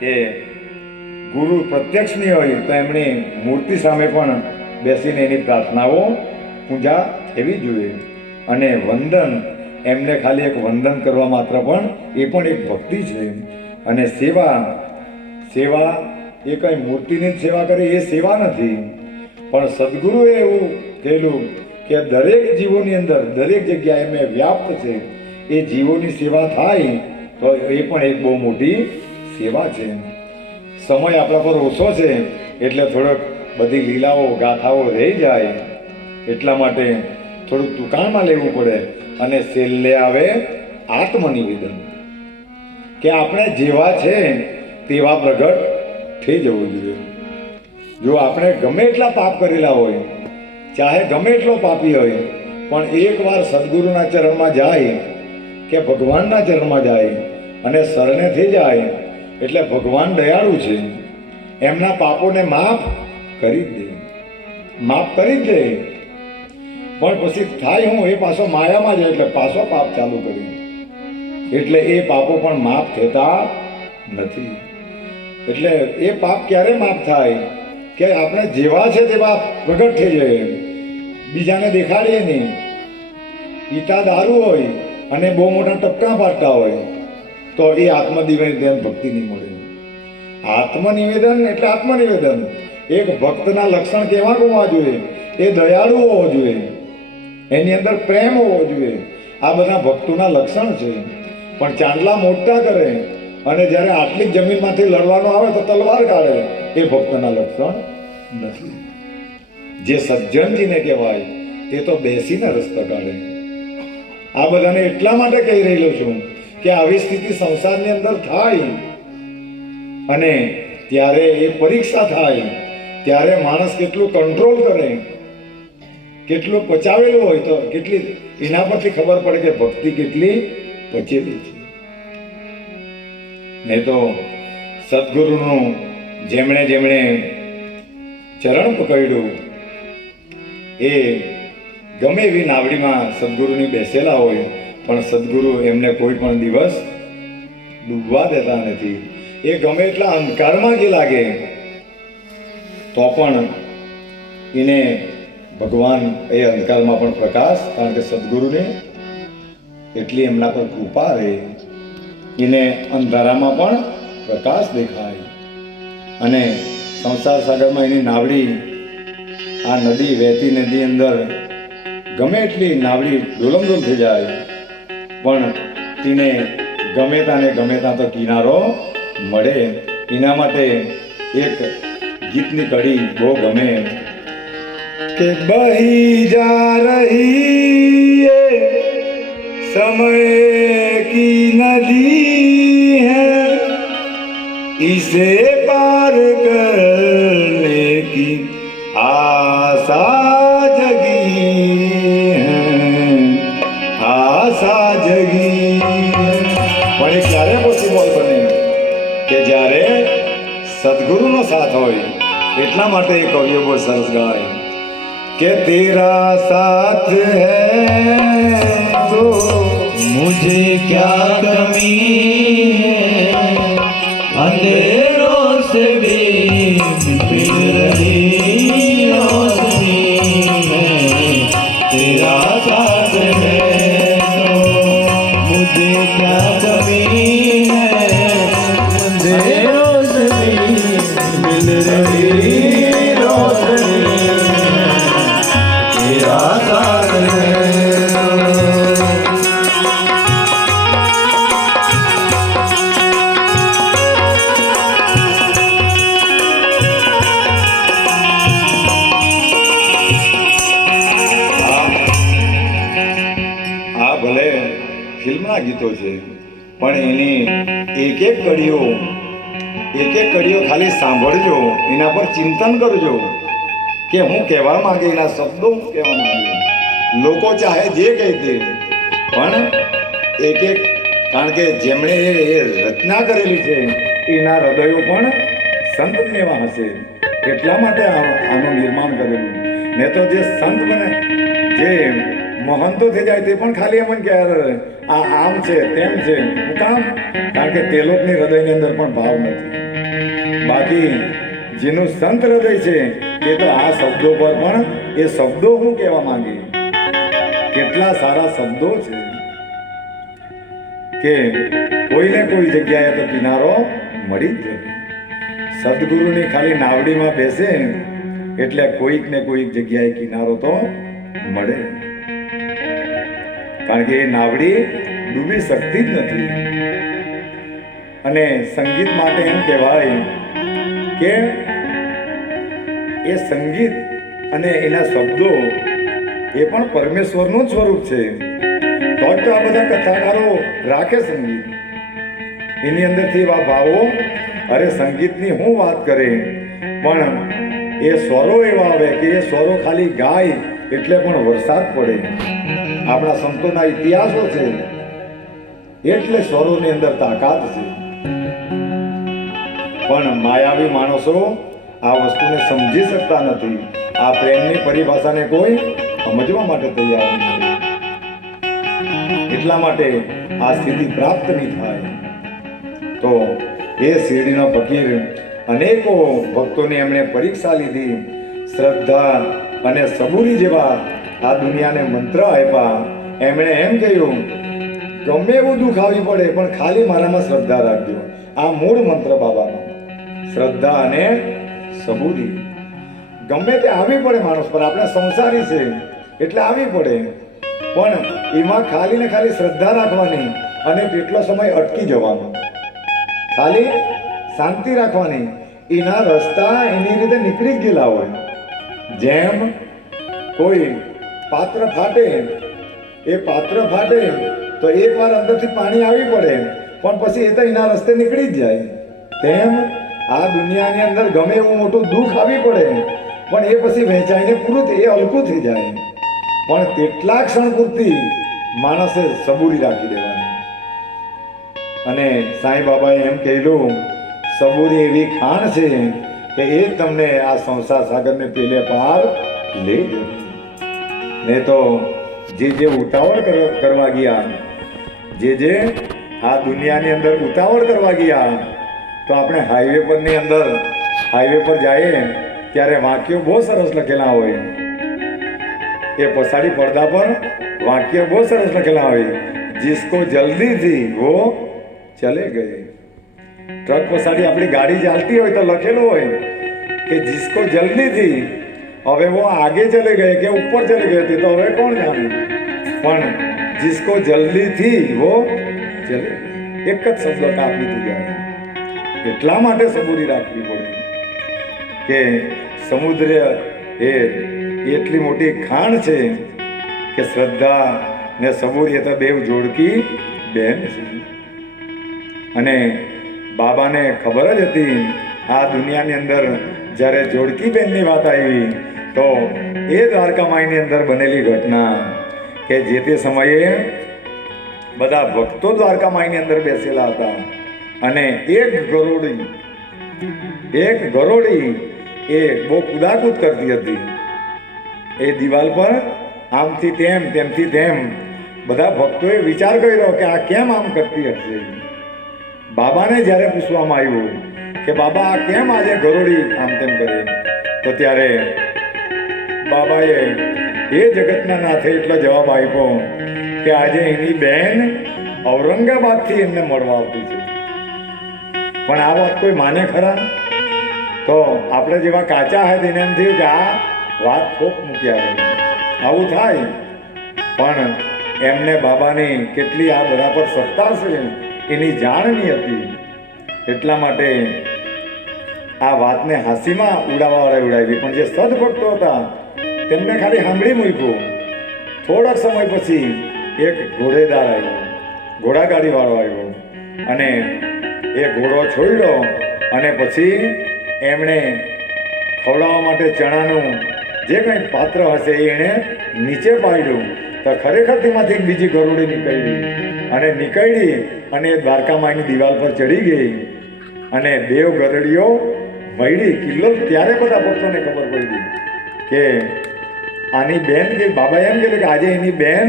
કે ગુરુ પ્રત્યક્ષ નહીં હોય તો એમની મૂર્તિ સામે પણ બેસીને એની પ્રાર્થનાઓ પૂજા થવી જોઈએ. અને વંદન, એમને ખાલી એક વંદન કરવા માત્ર પણ એ પણ એક ભક્તિ છે. અને સેવા એ કઈ મૂર્તિની જ સેવા કરે એ સેવા નથી, પણ સદગુરુએ એવું કહેલું કે દરેક જીવોની અંદર દરેક જગ્યાએ મેં વ્યાપ્ત છે. એ જીવોની સેવા થાય તો એ પણ એક બહુ મોટી સેવા છે. સમય આપણા પર ઓછો છે એટલે થોડોક બધી લીલાઓ ગાથાઓ રહી જાય, એટલા માટે થોડુંક ટૂંકાણમાં લેવું પડે. અને છેલ્લે આવે આત્મનિવેદન, કે આપણે જેવા છે તેવા પ્રગટ થઈ જવું જોઈએ. જો આપણે ગમે એટલા પાપ કરેલા હોય, ચાહે ગમે એટલો પાપી હોય, પણ એકવાર સદગુરુના ચરણમાં જાય કે ભગવાનના ચરણમાં જાય અને શરણે થઈ જાય એટલે ભગવાન દયાળુ છે, એમના પાપોને માફ કરી જ દે. પણ પછી થાય હું, એ પાછો માયામાં જાય એટલે પાછો પાપ ચાલુ કરે, એટલે એ પાપો પણ માફ થતા નથી. એટલે એ પાપ ક્યારે માફ થાય કે આપણે જેવા છે તેવા પ્રગટ થઈ જાય, બીજાને દેખાડીએ નહીં. પિતા દારૂ હોય અને બહુ મોટા ટપકા પાડતા હોય તો એ આત્મનિવેદન ભક્તિ નહીં મળે. આત્મનિવેદન એટલે આત્મનિવેદન. એક ભક્તના લક્ષણ કેવા હોવા જોઈએ? એ દયાળુ હોવો જોઈએ, એની અંદર પ્રેમ હોવો જોઈએ. આ બધા ભક્તોના લક્ષણ છે. પણ ચાંદલા મોટા કરે અને જ્યારે આટલી જમીનમાંથી લડવાનો આવે તો તલવાર કાઢે, એ ભક્તના લક્ષણ નથી. જે સજ્જનજીને કહેવાય તે તો બેસીને રસ્તો કાઢે. આ બધાને એટલા માટે કહી રહેલો છું કે આવી સ્થિતિ સંસારની અંદર થાય અને ત્યારે એ પરીક્ષા થાય, ત્યારે માણસ કેટલું કંટ્રોલ કરે, કેટલું પચાવેલું હોય તો કેટલી, એના પરથી ખબર પડે કે ભક્તિ કેટલી પચેલી છે. નહીં તો સદગુરુનું જેમણે ચરણ પકડ્યું એ ગમે એવી નાવડીમાં સદગુરુની બેસેલા હોય, પણ સદગુરુ એમને કોઈ પણ દિવસ ડૂબવા દેતા નથી. એ ગમે એટલા અંધકારમાં જે લાગે તો પણ એને ભગવાન એ અંધકારમાં પણ પ્રકાશ, કારણ કે સદગુરુને એટલી એમના પર કૃપા રહે, એને અંધારામાં પણ પ્રકાશ દેખાય. અને સંસાર સાગરમાં એની નાવડી, આ નદી વહેતી નદી અંદર ગમે એટલી નાવડી ડોલમડોલ થઈ જાય, પણ તેને ગમે ત્યાં તો કિનારો મળે. એના માટે એક ગીતની કડી બહુ ગમે કે બહી જા રહી समय की नदी है, इसे पार करने की आशा जगी है, आशा जगी. પણ એ ક્યારે પોસિબલ બને કે જ્યારે સદગુરુનો સાથ હોય. એટલા માટે એ કવિઓ બહુ સરસ ગાય કે તેરા સાથ હૈ तो मुझे क्या कमी है, अंधेरों से भी मिल रही रोशनी है, तेरा साथ है तो मुझे क्या कमी है, अंधेरों से भी मिल रही रोशनी है, तेरा साथ है. ફિલ્મના ગીતો છે, પણ એની એક એક કડીઓ ખાલી સાંભળજો, એના પર ચિંતન કરજો કે હું કહેવા માંગે, એના શબ્દો હું કહેવા માંગે. લોકો ચાહે જે કહે તે, પણ એક કારણ કે જેમણે એ રચના કરેલી છે એના હૃદયો પણ સંત એવા હશે, એટલા માટે આનું નિર્માણ કરેલું. ને તો જે સંત બને, જે મહાન તો થઈ જાય તે પણ ખાલી એમ જ કે યાર આ આમ છે તેમ છે હું કામ કારણ કે તે લોકોની હૃદયની અંદર પણ ભાવ નથી. બાકી જેનું સંત હૃદય છે તે તો આ શબ્દો પર પણ એ શબ્દો હું કહેવા માંગી કેટલા સારા શબ્દો છે કે કોઈને કોઈ જગ્યાએ તો કિનારો મળી જ જાય. સદગુરુની ખાલી નાવડીમાં બેસે એટલે કોઈક ને કોઈક જગ્યાએ કિનારો તો મળે, કારણ કે એ નાવડી ડૂબી શકતી જ નથી. અને સંગીત માટે એમ કહેવાય કે એ સંગીત અને એના શબ્દો એ પણ પરમેશ્વરનું જ સ્વરૂપ છે. તો જ તો આ બધા કથાકારો રાખે સંગીત એની અંદરથી એવા ભાવો. અરે સંગીતની હું વાત કરે પણ એ સ્વરો એવા આવે કે એ સ્વરો ખાલી ગાય એટલે પણ વરસાદ પડે. આપણા સંતોના ઇતિહાસો છે એટલે સ્વરોની અંદર તાકાત છે. પણ માયાવી માણસો આ વસ્તુને સમજી શકતા નથી. આ પ્રેમની પરિભાષાને કોઈ સમજવા માટે તૈયાર નથી. એટલા માટે આ સ્થિતિ પ્રાપ્ત નહીં થાય. તો એ શિરડીનો ફકીર અનેકો ભક્તોની એમણે પરીક્ષા લીધી. શ્રદ્ધા અને સબૂરી જેવા આ દુનિયાને મંત્ર આપ્યા. એમણે એમ કહ્યું ગમે એવું દુઃખ આવી પડે પણ ખાલી મારામાં શ્રદ્ધા રાખજો. આ મૂળ મંત્ર બાબાનો શ્રદ્ધા અને સબૂરી. ગમે તે આવી પડે માણસ પર, આપણે સંસારી છે એટલે આવી પડે પણ એમાં ખાલી ને ખાલી શ્રદ્ધા રાખવાની અને કેટલો સમય અટકી જવાનો, ખાલી શાંતિ રાખવાની. એના રસ્તા એની રીતે નીકળી જ ગયેલા હોય. જેમ કોઈ પાત્ર ફાટે, એ પાત્ર ફાટે તો એકવાર અંદરથી પાણી આવી પડે પણ પછી એ તો એના રસ્તે નીકળી જ જાય. તેમ આ દુનિયાની અંદર ગમે એવું મોટું દુઃખ આવી પડે પણ એ પછી વહેંચાઈને પૂરું થઈ, એ હલકું થઈ જાય. પણ તેટલા ક્ષણ પૂરતી માણસે સબૂરી રાખી દેવાની. અને સાંઈ બાબાએ એમ કહેલું સબૂરી એવી ખાણ છે કે એ તમને આ સંસાર સાગરને પેલે પાર લઈ જશે. ને તો જે ઉતાવળ કરવા ગયા, જે આ દુનિયાની અંદર ઉતાવળ કરવા ગયા, તો આપણે હાઈવે પરની અંદર હાઈવે પર જઈએ ત્યારે વાક્યો બહુ સરસ લખેલા હોય. એ પછાડી પડદા પર વાક્ય બહુ સરસ લખેલા હોય. जिसको जल्दी थी वो चले गए. ટ્રક પછાડી આપણી ગાડી ચાલતી હોય તો લખેલું હોય કે जिसको जल्दी थी હવે वो आगे चले गए કે ઉપર ચલે ગए તે તો હવે કોણ જાણે. પણ जिसको जल्दी थी वो चले गए એક જ શબ્દ કાપી દીધા. એટલા માટે સબૂરી રાખવી પડે કે સમુદ્ર એ એટલી મોટી ખાણ છે કે શ્રદ્ધા ને સબૂરી એ તો બેવ જોડકી બેન છે. અને બાબાને ખબર જ હતી આ દુનિયાની અંદર જ્યારે જોડકી બેનની વાત આવી તો એ દ્વારકામાઈની અંદર બનેલી ઘટના કે જે તે સમયે બધા ભક્તો દ્વારકામાઈની અંદર બેસેલા હતા અને એક ગરોળી એ બહુ કુદાકૂદ કરતી હતી. એ દિવાલ પર આમથી તેમ તેમથી તેમ બધા ભક્તોએ વિચાર કર્યો કે આ કેમ આમ કરતી હશે. બાબાને જ્યારે પૂછવામાં આવ્યું કે બાબા આ કેમ આજે ગરોળી આમ તેમ કરે, તો ત્યારે બાબાએ એ જગતના નાથે એટલો જવાબ આપ્યો કે આજે એની બહેન ઔરંગાબાદથી એમને મળવા આવતી છે. પણ આ વાત કોઈ માને ખરા? તો આપણે જેવા કાચા હોય તેને એમ થયું કે આ વાત ખોટ મૂક્યા કરે, આવું થાય. પણ એમને બાબાની કેટલી આ બધા પર સત્તા છે એની જાણ નહીં હતી. એટલા માટે આ વાતને હાંસીમાં ઉડાવવાવાળા ઉડાવી. પણ જે સદભક્તો હતા તેમને ખાલી સાંભળી મૂક્યું. થોડાક સમય પછી એક ઘોડેદાર આવ્યો, ઘોડાગાડીવાળો આવ્યો અને એ ઘોડો છોડ્યો અને પછી એમણે ખવડાવવા માટે ચણાનું જે કંઈ પાત્ર હશે એ એણે નીચે પાડ્યું. તો ખરેખર તેમાંથી એક બીજી ગરુડી નીકળી અને દ્વારકામાઈની દિવાલ પર ચડી ગઈ અને બેવ ગરડીઓ મળી. કિલ્લો ત્યારે બધા ભક્તોને ખબર પડી કે આની બેન કે બાબા એમ કીધું કે આજે એની બેન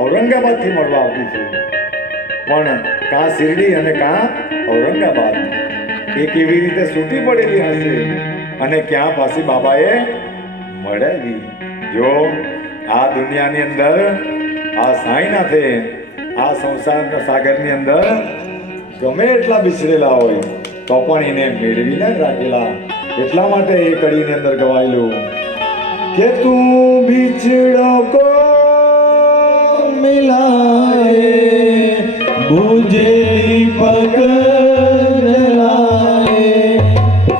ઔરંગાબાદથી મળવા આવતી છે, પણ કાં શિરડી અને કાં ઔરંગાબાદ એ કેવી રીતે છૂટી પડેલી હશે અને ક્યાં પાછી બાબાએ મળાવી. જો આ દુનિયાની અંદર આ સાંઈનાથે આ સંસારના સાગરની અંદર ગમે એટલા બિછરેલા હોય તો પણ એને મેળવીને જ રાખેલા. એટલા માટે એ કડીની અંદર ગવાયેલું કે તું બિછડો કો मिलाए बुझे दीपक जलाए,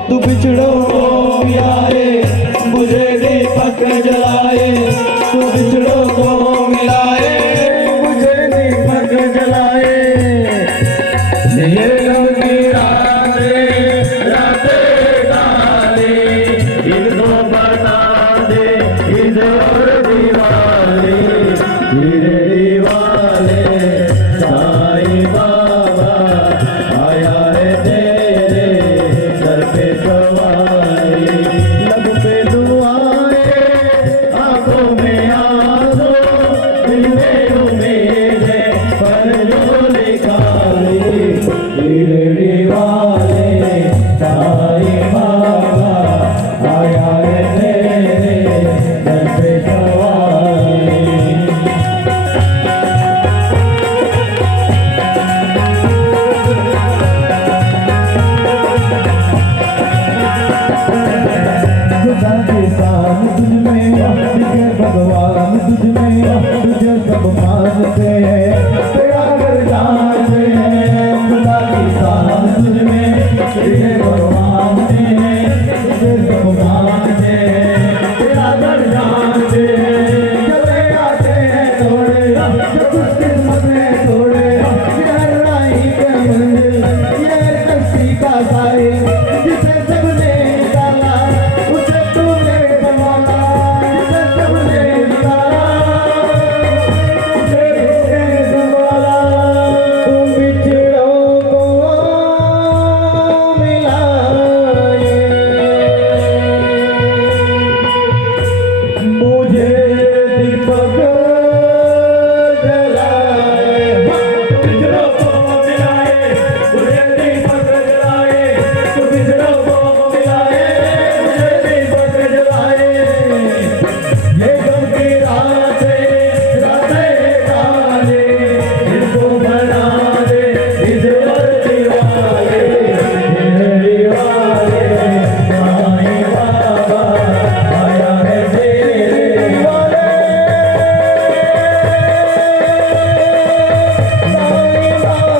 तू बिछड़ो को मिलाए बुझे दीपक जलाए, तू बिछड़ो को मिलाए बुझे दीपक जलाए, ये गम की रातें गाने इनको बता दे इधर और दीवाने शिरडी वाले साईं बाबा आया है तेरे दर पे सवारी, लब पे दुआएं आंखों में आंसू दिल में उम्मीदें पर जो निकाली, शिरडी वाले साईं बाबा आया है तेरे दर पे सवारी. खुदा के साथ तुझ में तुझे भगवान तुझ में तुझे सब मानते हैं तेरा घर जानते हैं. खुदा के साथ तुझ में तुझे भगवान हैं तुझे सब मानते हैं तेरा घर जानते हैं. चले आते हैं थोड़े जो कुछ किस्मत में थोड़े ये राही के मंजिल ये कश्ती का साहिल जिसे सबने निकाला उसे तूने संभाला, जिसे सबने निकाला उसे तूने संभाला. तुम बिछड़ों को मिलाए मुझे दीपक जलाए, बिछड़ों को मिलाए मुझे दीपक जलाए, तू बिछड़ों को मिलाए मुझे दीपक जलाए, ये गम की रातें गाने इनको बना दे इधर और दीवाने, शिरडी वाले साईं बाबा आया है तेरे वाले साईं बाबा.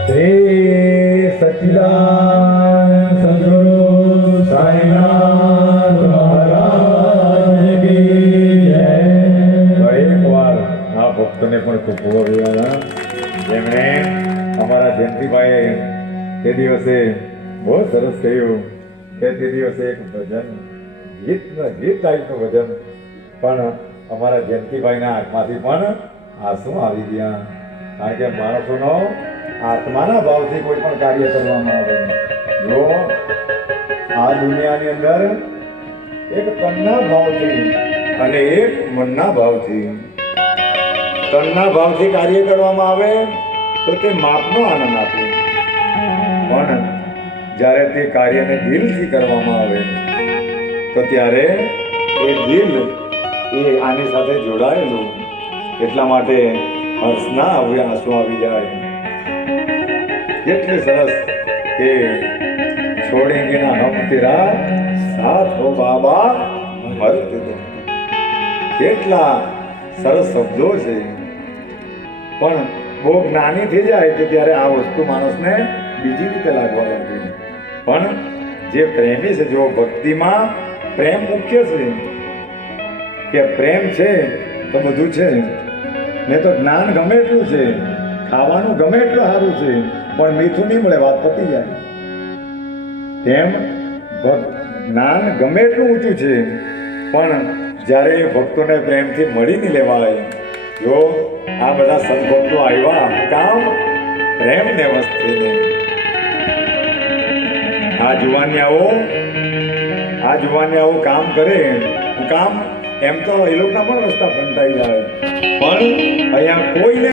शिरडी वाले सच्चिदानंद सद्गुरु साईनाथ महाराज की जय. એકવાર આ ભક્તને પણ ખૂબ અભિવાદન. જેમણે અમારા જયંતિભાઈએ તે દિવસે બહુ સરસ કહ્યું કે તે દિવસે એક ભજન ગીત ટાઈપનું ભજન, પણ અમારા જયંતિભાઈના આંખમાંથી પણ આંસુ આવી ગયા. કારણ કે માણસોનો આત્માના ભાવથી કોઈ પણ કાર્ય કરવામાં આવે. જો આ દુનિયાની અંદર એક તનના ભાવથી અને એક મનના ભાવથી, તનના ભાવથી કાર્ય કરવામાં આવે તો તે માપનો આનંદ આપે, પણ જ્યારે તે કાર્યને દિલથી કરવામાં આવે તો ત્યારે એ દિલ એ આની સાથે જોડાયેલું, એટલા માટે હર્ષના આંસુ આવી જાય. કેટલી સરસ કે છોડેંગે ના હમ તેરા સાથ હો બાબા મરતે દમ. કેટલા સરસ શબ્દો છે, પણ બહુ જ્ઞાની થઈ જાય તો ત્યારે આ વસ્તુ માણસને બીજી રીતે લાગવા લાગે. પણ જે પ્રેમી છે, જો ભક્તિમાં પ્રેમ મુખ્ય છે કે પ્રેમ છે તો બધું છે, ને તો જ્ઞાન ગમે એટલું છે, ખાવાનું ગમે એટલું સારું છે, પણ મીઠું નહીં મળે વાત પતી જાય. તેમ જ્ઞાન ગમે એટલું ઊંચું છે પણ જ્યારે એ ભક્તોને પ્રેમથી મળી નહીં લેવાય. જો આ બધા સદભક્તો આવ્યા કામ પ્રેમને વસ્તુને. આ જુવાનિયાઓ કામ કરે કામ એમ તો એ લોકોના પણ રસ્તા બંધાઈ જાય પણ અહીંયા કોઈને